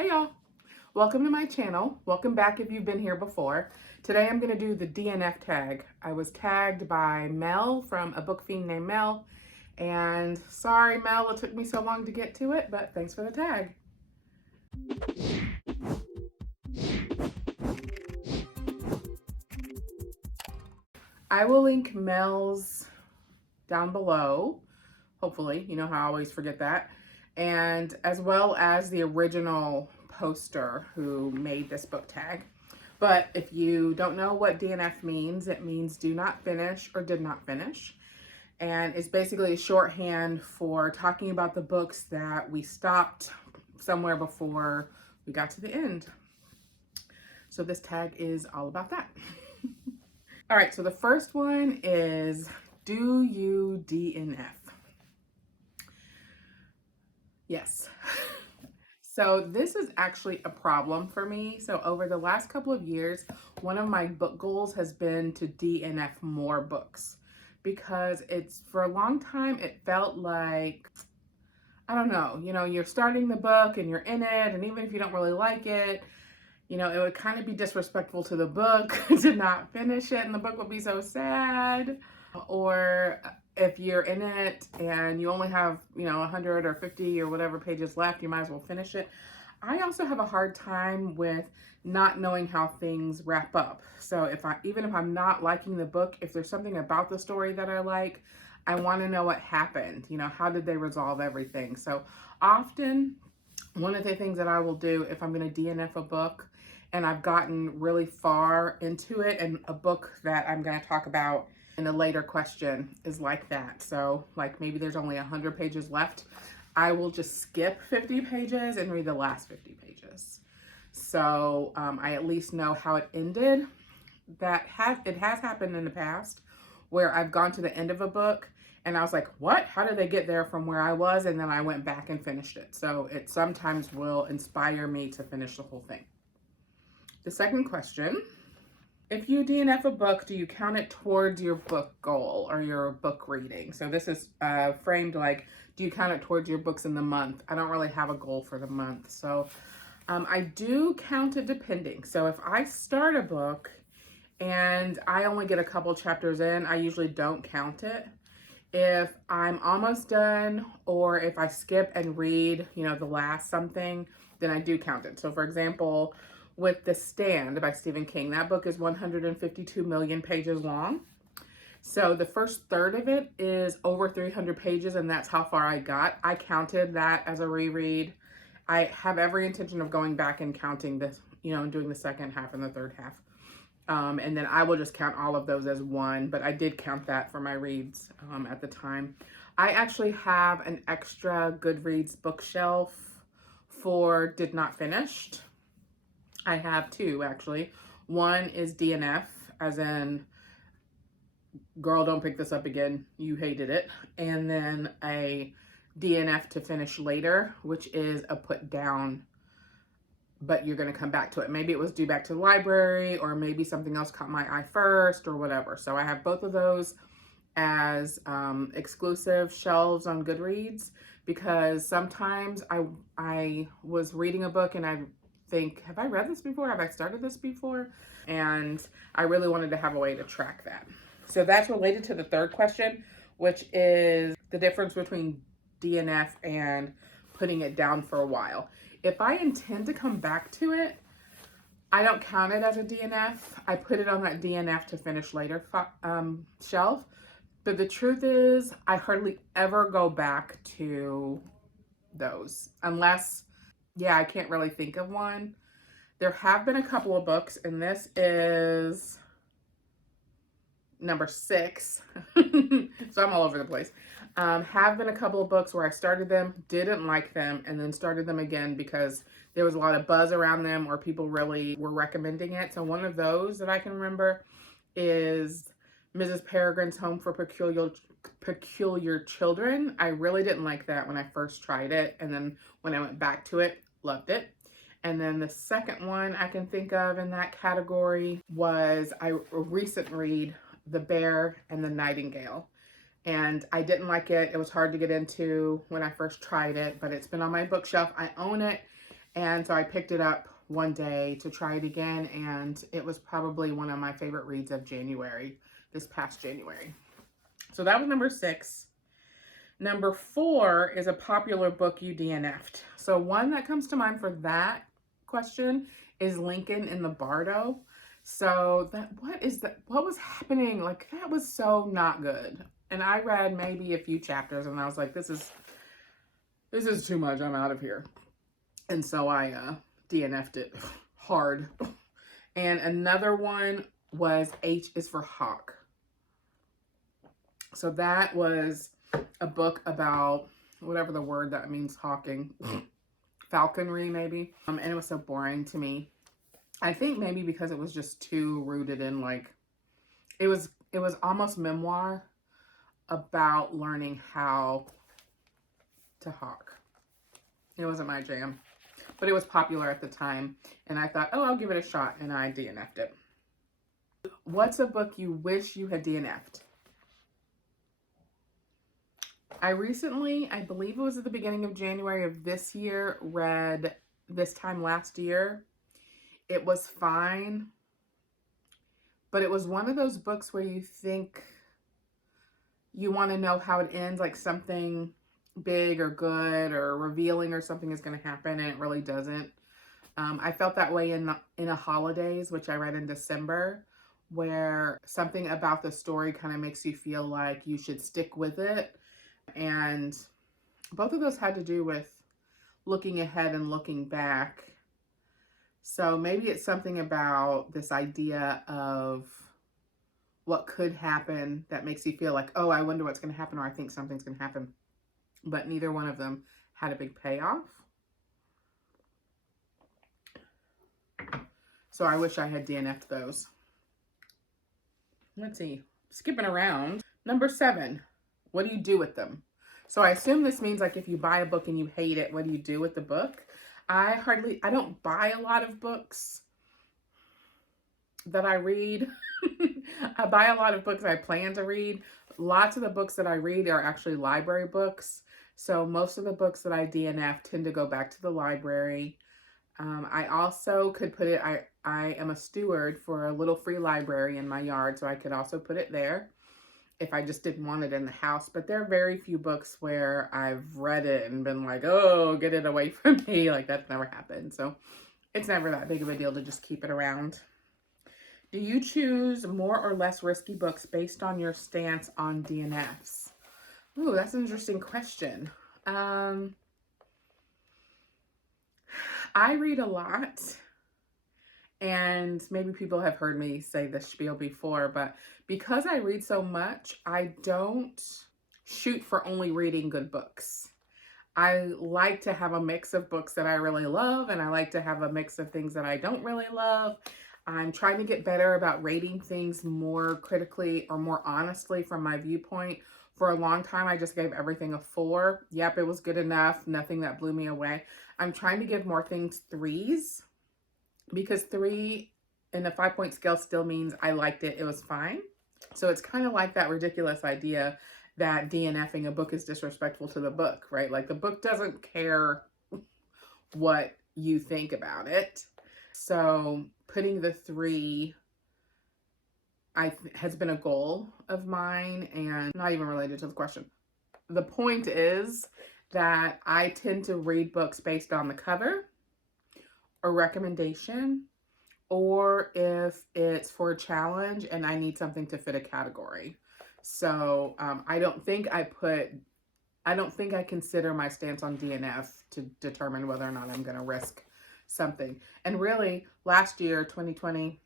Hey y'all, welcome to my channel. Welcome back if you've been here before. Today I'm going to do the DNF tag. I was tagged by Mel from A Book Fiend Named Mel, and sorry Mel, it took me so long to get to it, but thanks for the tag. I will link Mel's down below, hopefully, you know how I always forget that, and as well as the original poster who made this book tag. But if you don't know what DNF means, it means do not finish or did not finish. And it's basically a shorthand for talking about the books that we stopped somewhere before we got to the end. So this tag is all about that. All right, so the first one is, do you DNF? Yes. So this is actually a problem for me. So over the last couple of years, one of my book goals has been to DNF more books, because it's, for a long time, it felt like, I don't know, you're starting the book and you're in it, and even if you don't really like it, it would kind of be disrespectful to the book to not finish it, and the book would be so sad. Or if you're in it and you only have, 100 or 50 or whatever pages left, you might as well finish it. I also have a hard time with not knowing how things wrap up. So even if I'm not liking the book, if there's something about the story that I like, I want to know what happened. How did they resolve everything? So often, one of the things that I will do if I'm going to DNF a book and I've gotten really far into it, and a book that I'm going to talk about in a later question is like that. So like maybe there's only 100 pages left, I will just skip 50 pages and read the last 50 pages. So I at least know how it ended. It has happened in the past where I've gone to the end of a book and I was like, what? How did they get there from where I was? And then I went back and finished it. So it sometimes will inspire me to finish the whole thing. The second question, if you DNF a book, do you count it towards your book goal or your book reading? So this is framed like, do you count it towards your books in the month? I don't really have a goal for the month. So I do count it depending. So if I start a book and I only get a couple chapters in, I usually don't count it. If I'm almost done, or if I skip and read, the last something, then I do count it. So for example, with The Stand by Stephen King, that book is 152 million pages long. So the first third of it is over 300 pages, and that's how far I got. I counted that as a reread. I have every intention of going back and counting this, and doing the second half and the third half. And then I will just count all of those as one, but I did count that for my reads at the time. I actually have an extra Goodreads bookshelf for did not finished. I have two, actually. One is DNF, as in, girl, don't pick this up again, you hated it. And then a DNF to finish later, which is a put down, but you're going to come back to it. Maybe it was due back to the library, or maybe something else caught my eye first, or whatever. So I have both of those as exclusive shelves on Goodreads, because sometimes I was reading a book and I think, have I read this before? Have I started this before? And I really wanted to have a way to track that. So that's related to the third question, which is the difference between DNF and putting it down for a while. If I intend to come back to it, I don't count it as a DNF. I put it on that DNF to finish later shelf. But the truth is, I hardly ever go back to those unless, I can't really think of one. There have been a couple of books, and this is number 6. So I'm all over the place. Have been a couple of books where I started them, didn't like them, and then started them again because there was a lot of buzz around them or people really were recommending it. So one of those that I can remember is Mrs. Peregrine's Home for Peculiar Children. I really didn't like that when I first tried it, and then when I went back to it, loved it. And then the second one I can think of in that category was a recent read, The Bear and the Nightingale. And I didn't like it. It was hard to get into when I first tried it, but it's been on my bookshelf. I own it, And so I picked it up one day to try it again, and it was probably one of my favorite reads of January, this past January. So that was number 6. Number 4 is a popular book you DNF'd. So one that comes to mind for that question is Lincoln in the Bardo. So what was happening? Like, that was so not good. And I read maybe a few chapters and I was like, this is too much. I'm out of here. And so I DNF'd it hard. And another one was H is for Hawk. So that was a book about whatever the word that means, hawking, falconry maybe. And it was so boring to me. I think maybe because it was just too rooted in, like, it was almost memoir about learning how to hawk. It wasn't my jam, but it was popular at the time. And I thought, oh, I'll give it a shot. And I DNF'd it. What's a book you wish you had DNF'd? I recently, I believe it was at the beginning of January of this year, read This Time Last Year. It was fine, but it was one of those books where you think you want to know how it ends, like something big or good or revealing or something is going to happen, and it really doesn't. I felt that way in A Holidays, which I read in December, where something about the story kind of makes you feel like you should stick with it. And both of those had to do with looking ahead and looking back. So maybe it's something about this idea of what could happen that makes you feel like, oh, I wonder what's going to happen, or I think something's going to happen. But neither one of them had a big payoff. So I wish I had DNF'd those. Let's see. Skipping around. Number 7. What do you do with them? So I assume this means, like, if you buy a book and you hate it, what do you do with the book? I don't buy a lot of books that I read. I buy a lot of books I plan to read. Lots of the books that I read are actually library books. So most of the books that I DNF tend to go back to the library. I also could put it, I am a steward for a little free library in my yard, so I could also put it there if I just didn't want it in the house. But there are very few books where I've read it and been like, oh, get it away from me. Like, that's never happened. So it's never that big of a deal to just keep it around. Do you choose more or less risky books based on your stance on DNFs? Ooh, that's an interesting question. I read a lot, and maybe people have heard me say this spiel before, but because I read so much, I don't shoot for only reading good books. I like to have a mix of books that I really love, and I like to have a mix of things that I don't really love. I'm trying to get better about rating things more critically or more honestly from my viewpoint. For a long time, I just gave everything a 4. Yep, it was good enough. Nothing that blew me away. I'm trying to give more things 3s, because 3 in a 5-point scale still means I liked it. It was fine. So it's kind of like that ridiculous idea that DNFing a book is disrespectful to the book, right? Like, the book doesn't care what you think about it. So putting the 3 has been a goal of mine, and not even related to the question. The point is that I tend to read books based on the cover, a recommendation, or if it's for a challenge and I need something to fit a category. So I don't think I consider my stance on DNF to determine whether or not I'm going to risk something. And really, last year, 2020,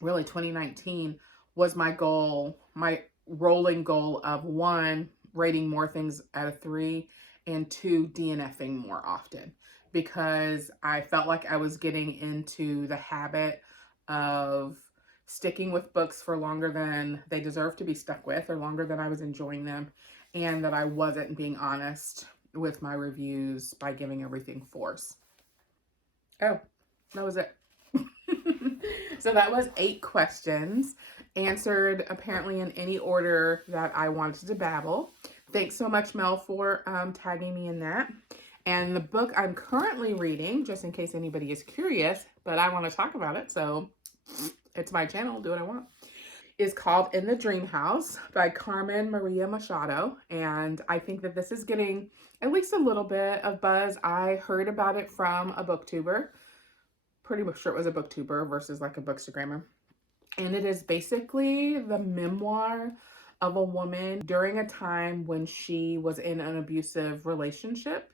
really 2019, was my goal, my rolling goal of 1, rating more things out of 3, and 2, DNFing more often, because I felt like I was getting into the habit of sticking with books for longer than they deserve to be stuck with, or longer than I was enjoying them, and that I wasn't being honest with my reviews by giving everything 4s. Oh, that was it. So that was 8 questions, answered apparently in any order that I wanted to babble. Thanks so much, Mel, for tagging me in that. And the book I'm currently reading, just in case anybody is curious, but I want to talk about it, so it's my channel, do what I want, is called In the Dream House by Carmen Maria Machado. And I think that this is getting at least a little bit of buzz. I heard about it from a booktuber. Pretty much sure it was a booktuber versus like a bookstagrammer. And it is basically the memoir of a woman during a time when she was in an abusive relationship.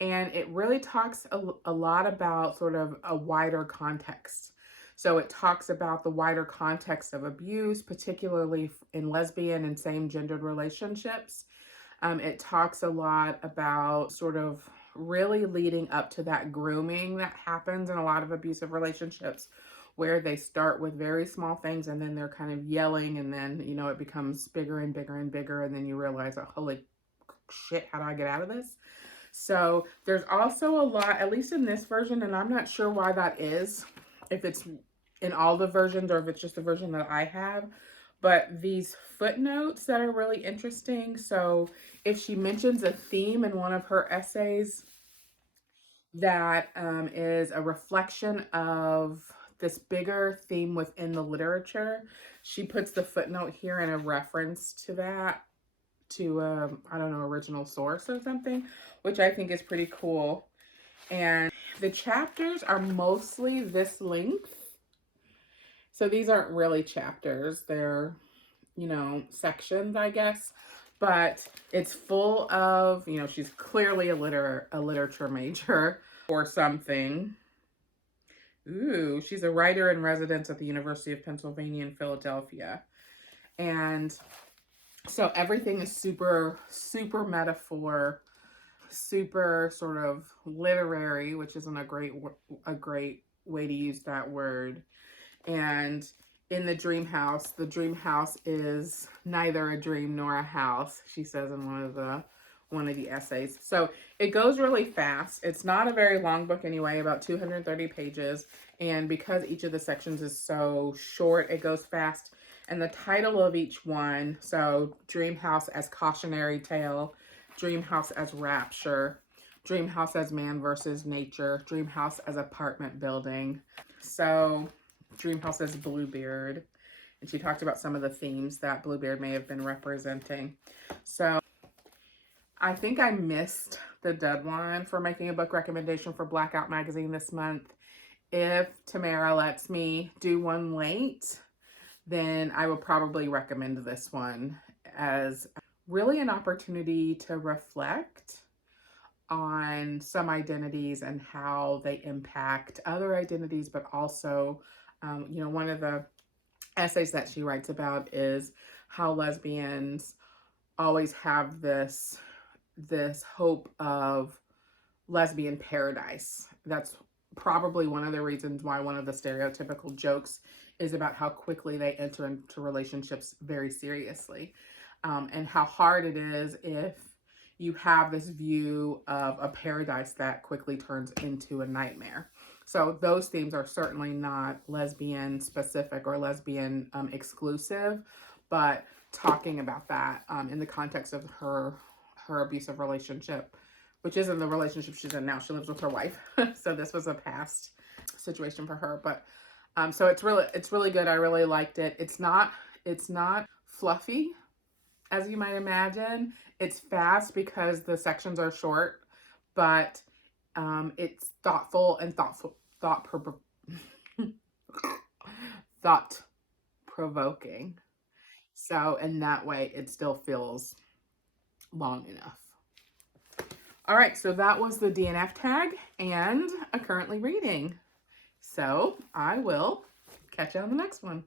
And it really talks a lot about sort of a wider context. So it talks about the wider context of abuse, particularly in lesbian and same-gendered relationships. It talks a lot about sort of really leading up to that grooming that happens in a lot of abusive relationships, where they start with very small things and then they're kind of yelling, and then, you know, it becomes bigger and bigger and bigger, and then you realize, oh, holy shit, how do I get out of this? So there's also a lot, at least in this version, and I'm not sure why that is, if it's in all the versions or if it's just the version that I have, but these footnotes that are really interesting. So if she mentions a theme in one of her essays that is a reflection of this bigger theme within the literature, she puts the footnote here in a reference to that, to I don't know, original source or something, which I think is pretty cool. And the chapters are mostly this length. So these aren't really chapters, they're, you know, sections, I guess. But it's full of, you know, she's clearly a literature major or something. Ooh, she's a writer in residence at the University of Pennsylvania in Philadelphia. And so everything is super, super metaphor, super sort of literary, which isn't a great way to use that word. And in the dream house is neither a dream nor a house, she says in one of the essays. So it goes really fast. It's not a very long book anyway, about 230 pages. And because each of the sections is so short, it goes fast. And the title of each one, so Dream House as Cautionary Tale, Dream House as Rapture, Dream House as Man versus Nature, Dream House as Apartment Building. So Dream House as Bluebeard. And she talked about some of the themes that Bluebeard may have been representing. So I think I missed the deadline for making a book recommendation for Blackout Magazine this month. If Tamara lets me do one late, then I will probably recommend this one as really an opportunity to reflect on some identities and how they impact other identities, but also, you know, one of the essays that she writes about is how lesbians always have this hope of lesbian paradise. That's probably one of the reasons why one of the stereotypical jokes is about how quickly they enter into relationships very seriously, and how hard it is if you have this view of a paradise that quickly turns into a nightmare. So those themes are certainly not lesbian specific or lesbian exclusive, but talking about that in the context of her abusive relationship, which isn't the relationship she's in now. She lives with her wife. So this was a past situation for her. But so it's really good. I really liked it. It's not fluffy, as you might imagine. It's fast because the sections are short, but it's thoughtful and thought provoking. So in that way, it still feels long enough. All right, so that was the DNF tag and a currently reading. So I will catch you on the next one.